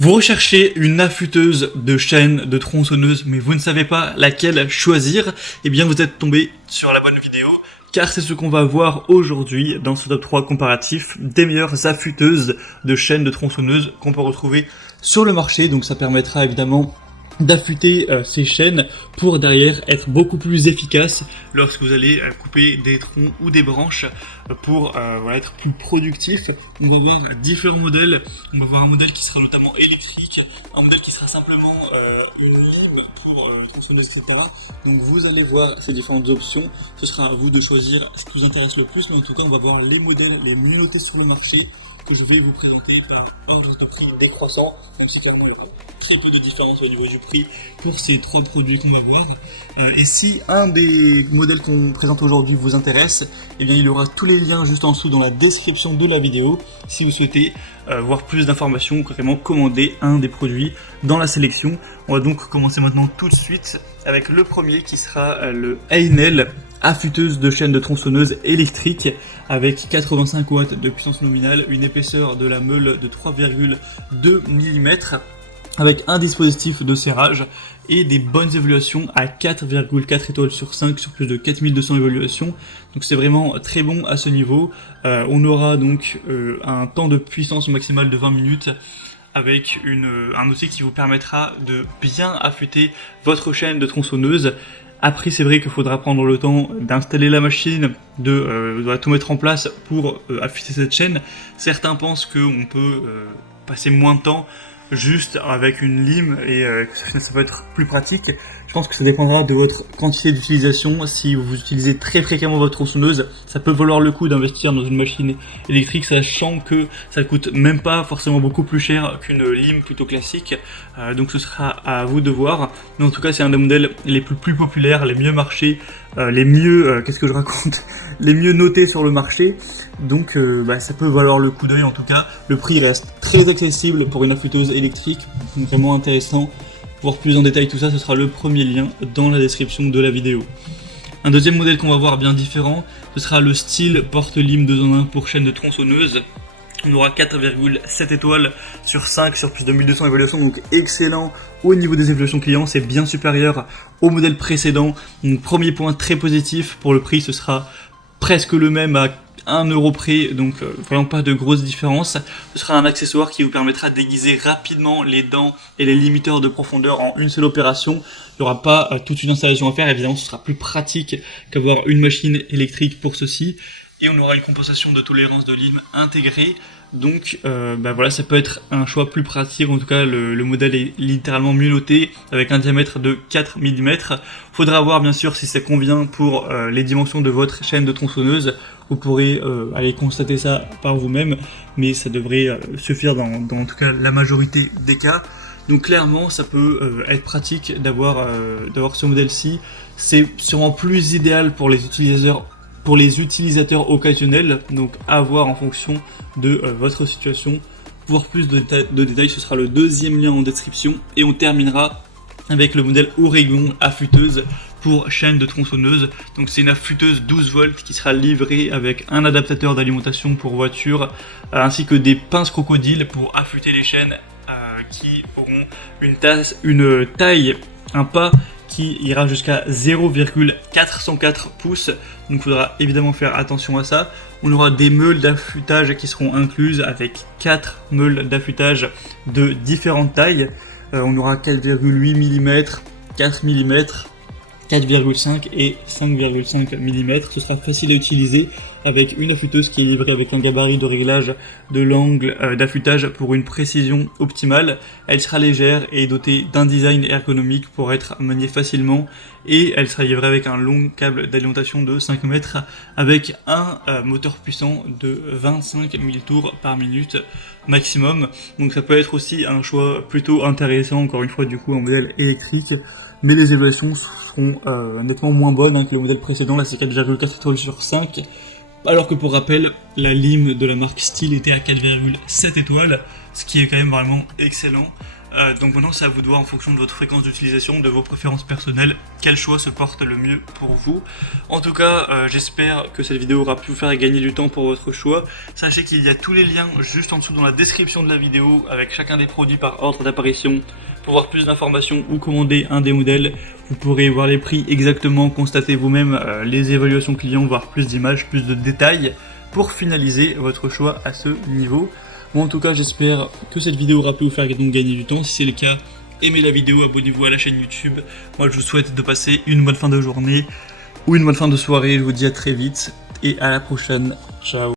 Vous recherchez une affûteuse de chaîne, de tronçonneuse, mais vous ne savez pas laquelle choisir, eh bien vous êtes tombé sur la bonne vidéo, car c'est ce qu'on va voir aujourd'hui dans ce top 3 comparatif des meilleures affûteuses de chaîne, de tronçonneuse qu'on peut retrouver sur le marché. Donc ça permettra évidemment d'affûter ces chaînes pour derrière être beaucoup plus efficace lorsque vous allez couper des troncs ou des branches pour être plus productif. On va voir différents modèles. On va voir un modèle qui sera notamment électrique, un modèle qui sera simplement une lime pour tronçonneuse, etc. Donc vous allez voir ces différentes options. Ce sera à vous de choisir ce qui vous intéresse le plus, mais en tout cas on va voir les modèles les mieux notés sur le marché que je vais vous présenter par ordre de prix décroissant, même si clairement il y aura très peu de différence au niveau du prix pour ces trois produits qu'on va voir. Et si un des modèles qu'on présente aujourd'hui vous intéresse, eh bien il y aura tous les liens juste en dessous dans la description de la vidéo si vous souhaitez voir plus d'informations ou carrément commander un des produits dans la sélection. On va donc commencer maintenant tout de suite avec le premier qui sera le Einel affûteuse de chaîne de tronçonneuse électrique avec 85 watts de puissance nominale, une épaisseur de la meule de 3,2 mm avec un dispositif de serrage et des bonnes évaluations à 4,4 étoiles sur 5 sur plus de 4200 évaluations. Donc c'est vraiment très bon à ce niveau. On aura donc un temps de puissance maximale de 20 minutes avec un outil qui vous permettra de bien affûter votre chaîne de tronçonneuse. Après, c'est vrai qu'il faudra prendre le temps d'installer la machine, de tout mettre en place pour affûter cette chaîne. Certains pensent qu'on peut passer moins de temps juste avec une lime et que ça peut être plus pratique. Je pense que ça dépendra de votre quantité d'utilisation. Si vous utilisez très fréquemment votre tronçonneuse, ça peut valoir le coup d'investir dans une machine électrique, sachant que ça coûte même pas forcément beaucoup plus cher qu'une lime plutôt classique. Donc ce sera à vous de voir. Mais en tout cas, c'est un des modèles les plus populaires, les mieux marchés, les mieux, les mieux notés sur le marché. Donc ça peut valoir le coup d'œil en tout cas. Le prix reste très accessible pour une affûteuse électrique, vraiment intéressant. Pour voir plus en détail tout ça, ce sera le premier lien dans la description de la vidéo. Un deuxième modèle qu'on va voir bien différent, ce sera le style porte-lime 2 en 1 pour chaîne de tronçonneuse. On aura 4,7 étoiles sur 5 sur plus de 1200 évaluations, donc excellent au niveau des évaluations clients, c'est bien supérieur au modèle précédent. Donc premier point très positif pour le prix, ce sera presque le même à 1 euro près, donc vraiment pas de grosse différence. Ce sera un accessoire qui vous permettra d'aiguiser rapidement les dents et les limiteurs de profondeur en une seule opération. Il n'y aura pas toute une installation à faire, évidemment ce sera plus pratique qu'avoir une machine électrique pour ceci. Et on aura une compensation de tolérance de lime intégrée. Donc ça peut être un choix plus pratique. En tout cas le modèle est littéralement mieux noté avec un diamètre de 4 mm. Faudra voir bien sûr si ça convient pour les dimensions de votre chaîne de tronçonneuse. Vous pourrez aller constater ça par vous-même, mais ça devrait suffire dans en tout cas la majorité des cas. Donc clairement ça peut être pratique d'avoir ce modèle-ci. C'est sûrement plus idéal pour les utilisateurs occasionnels, donc à voir en fonction de votre situation. Pour voir plus de détails, ce sera le deuxième lien en description. Et on terminera avec le modèle Oregon affûteuse pour chaîne de tronçonneuse. Donc c'est une affûteuse 12 volts qui sera livrée avec un adaptateur d'alimentation pour voiture, ainsi que des pinces crocodiles pour affûter les chaînes qui auront une taille, un pas qui ira jusqu'à 0,404 pouces, donc il faudra évidemment faire attention à ça. On aura des meules d'affûtage qui seront incluses avec 4 meules d'affûtage de différentes tailles. On aura 4,8 mm, 4 mm, 4,5 et 5,5 mm. Ce sera facile à utiliser avec une affûteuse qui est livrée avec un gabarit de réglage de l'angle d'affûtage pour une précision optimale. Elle sera légère et dotée d'un design ergonomique pour être maniée facilement, et elle sera livrée avec un long câble d'alimentation de 5 mètres avec un moteur puissant de 25 000 tours par minute maximum. Donc ça peut être aussi un choix plutôt intéressant, encore une fois du coup un modèle électrique, mais les évaluations seront nettement moins bonnes que le modèle précédent. Là c'est 4,4 étoiles sur 5, alors que pour rappel la lime de la marque Stihl était à 4,7 étoiles, ce qui est quand même vraiment excellent. Donc maintenant c'est à vous de voir en fonction de votre fréquence d'utilisation, de vos préférences personnelles, quel choix se porte le mieux pour vous. En tout cas, j'espère que cette vidéo aura pu vous faire gagner du temps pour votre choix. Sachez qu'il y a tous les liens juste en dessous dans la description de la vidéo avec chacun des produits par ordre d'apparition. Pour voir plus d'informations ou commander un des modèles, vous pourrez voir les prix exactement, constater vous-même les évaluations clients, voir plus d'images, plus de détails pour finaliser votre choix à ce niveau. Moi en tout cas j'espère que cette vidéo aura pu vous faire donc gagner du temps. Si c'est le cas, aimez la vidéo, abonnez-vous à la chaîne YouTube. Moi je vous souhaite de passer une bonne fin de journée ou une bonne fin de soirée. Je vous dis à très vite et à la prochaine. Ciao.